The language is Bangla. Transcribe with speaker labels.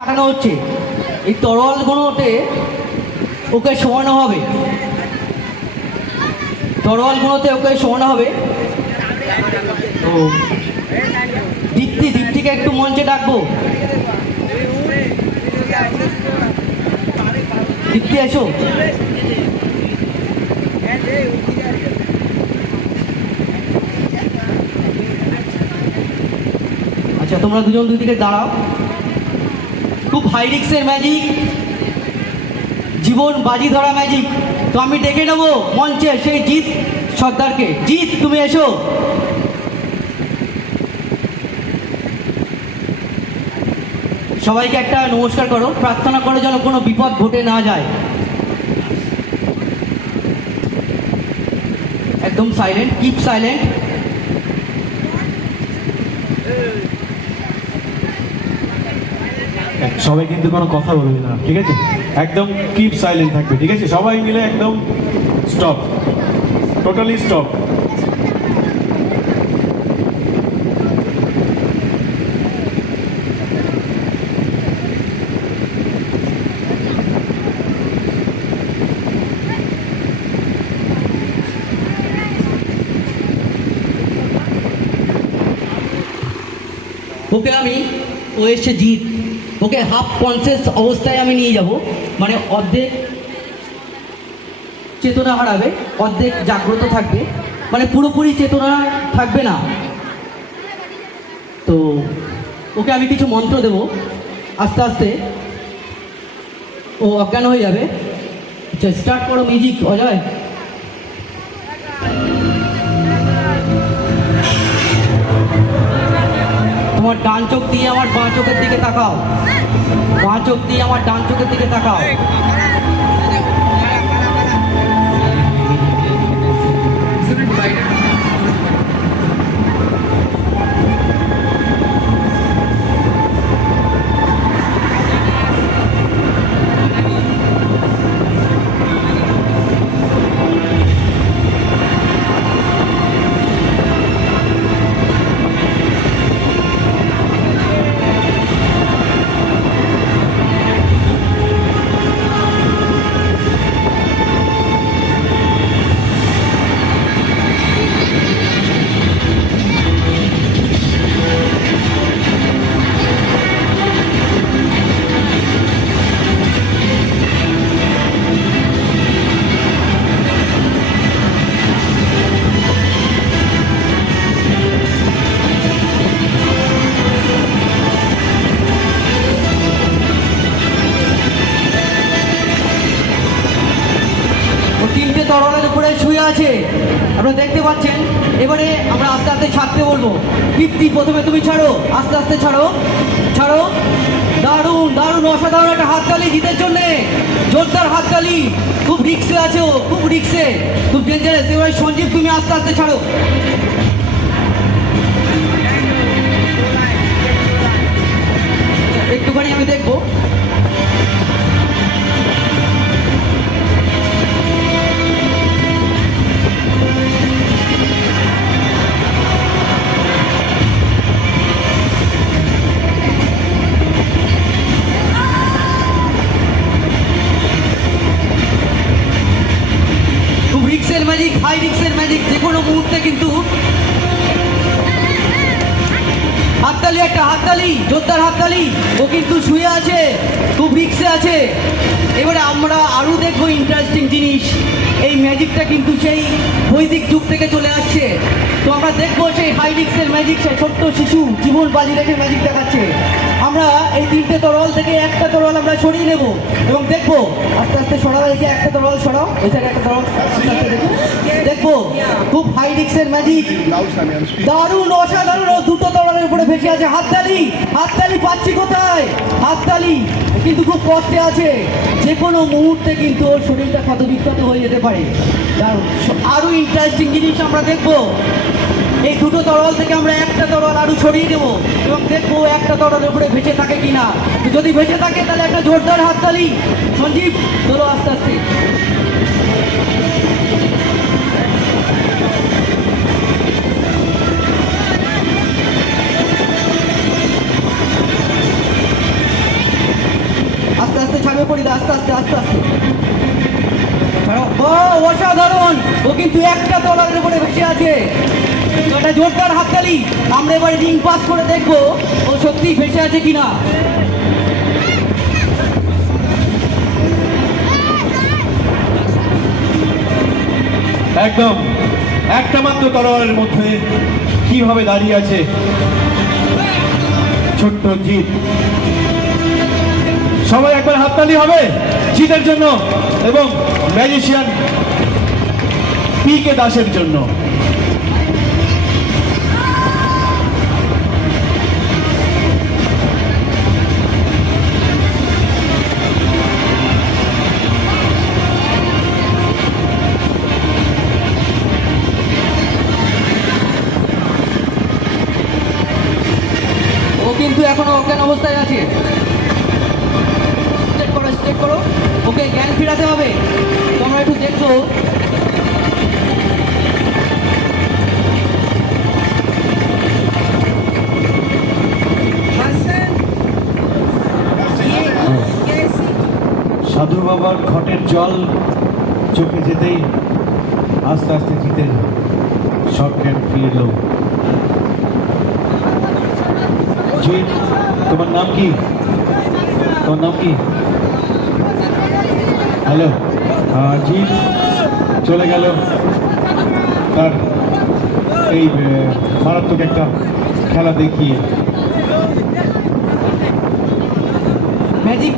Speaker 1: কাটানো হচ্ছে। এই তরোয়ালগুলোতে ওকে শোয়ানো হবে। তরোয়ালগুলোতে ওকে শোয়ানো হবে। তো দীপ্তি, দীপ্তিকে একটু মঞ্চে ডাকবো। দীপ্তি, এসো। আচ্ছা তোমরা দুজন দুদিকে দাঁড়াও। খুব হাই রিক্সের ম্যাজিক জীবন বাজি ধরা ম্যাজিক তো আমি ডেকে নেব মঞ্চে সেই জিৎ সর্দারকে। জিৎ, তুমি এসো। সবাইকে একটা নমস্কার করো। প্রার্থনা করো যেন কোনো বিপদ ঘটে না যায়। একদম সাইলেন্ট কিপ সাইলেন্ট
Speaker 2: সবাই কিন্তু কোনো কথা বলবে না, ঠিক আছে? একদম কিপ সাইলেন্ট থাকবে, ঠিক আছে? সবাই মিলে একদম স্টপ টোটালি স্টপ
Speaker 1: ওকে আমি ও এসছে জিত ওকে হাফ কনসিয়াস অবস্থায় আমি নিয়ে যাব। মানে অর্ধেক চেতনা হারাবে, অর্ধেক জাগ্রত থাকবে। মানে পুরোপুরি চেতনা থাকবে না। তো ওকে আমি কিছু মন্ত্র দেব। আস্তে আস্তে ও অজ্ঞান হয়ে যাবে। আচ্ছা স্টার্ট করো মিউজিক অজয়। ডান চোখ দিয়ে আমার বাঁ চোখের দিকে তাকাও। বাঁ চোখ দিয়ে আমার ডান চোখের দিকে তাকাও। আছে। আপনারা দেখতে পাচ্ছেন, এবারে আমরা আস্তে আস্তে ছাড়তে বলব। দীপ্তি, প্রথমে তুমি ছাড়ো, আস্তে আস্তে ছাড়ো ছাড়ো। দারুণ দারুণ, অসাধারণ একটা হাততালি জিতের জন্যে। জোরদার হাততালি, খুব রিক্সে আছে ও খুব রিক্সে খুব ডেঞ্জারাস এবারে সঞ্জীব, তুমি আস্তে আস্তে ছাড়ো। একটুখানি আমি দেখব। রিক্সের ম্যাজিক হাই রিক্সের ম্যাজিক যে কোনো মুহূর্তে কিন্তু হাততালি, একটা হাততালি, জোরদার হাততালি। ও কিন্তু শুয়ে আছে, খুব রিক্সে আছে। এবারে আমরা আরও দেখব ইন্টারেস্টিং জিনিস। এই ম্যাজিকটা কিন্তু সেই বৈদিক যুগ থেকে চলে আসছে। তো আমরা দেখব সেই হাই রিক্সের ম্যাজিক সেই ছোট্ট শিশু জীবন বাজি রেখে ম্যাজিক দেখাচ্ছে। আমরা এই তিনটে তরল থেকে একটা তরল আমরা সরিয়ে নেব এবং দেখব, আস্তে আস্তে সরাও, এই যে একটা তরল সরাও ওই একটা তরল দেখব, খুব হাই রিক্সের ম্যাজিক দারুণ, অসাধারণ, দুটো তরলের উপরে ভেসে আছে। হাততালি হাততালি পাচ্ছি কোথায়? হাততালি। কিন্তু খুব কষ্টে আছে। যে কোনো মুহূর্তে কিন্তু ওর শরীরটা ক্ষত বিক্ষত হয়ে যেতে পারে। আরও ইন্টারেস্টিং জিনিস আমরা দেখব। এই দুটো তরল থেকে আমরা একটা তরল আরও ছড়িয়ে দেবো এবং দেখব একটা তরলের উপরে ভেসে থাকে কিনা। যদি ভেসে থাকে, তাহলে একটা জোরদার হাততালি। সঞ্জীব ধরো আস্তে আস্তে। অসাধারণ। ও কিন্তু একটা তলাদের উপরে ভেসে আছে। একটা জোরদার হাততালি। আমরা এবারে রিং পাস করে দেখব ও সত্যিই ভেসে আছে কিনা।
Speaker 2: একদম। একটা মাত্র তলোয়ারের মধ্যে কীভাবে দাঁড়িয়ে আছে ছোট্ট জিত সবাই একবার হাততালি হবে? জিতের জন্য এবং ম্যাজিশিয়ান পি কে দাসের জন্য।
Speaker 1: কিন্তু এখনও অজ্ঞান অবস্থায় আছে। স্ট্রেট করো। ওকে জ্ঞান ফিরাতে হবে। তোমরা একটু দেখো
Speaker 2: সাধু বাবার ঘটের জল চোখে যেতেই আস্তে আস্তে জিতের সব জ্ঞান ফিরে এলো তোমার নাম কি? তোমার নাম কি? হ্যালো? জি। চলে গেল তার এই মারাত্মক একটা খেলা দেখিয়ে।
Speaker 1: ম্যাজিক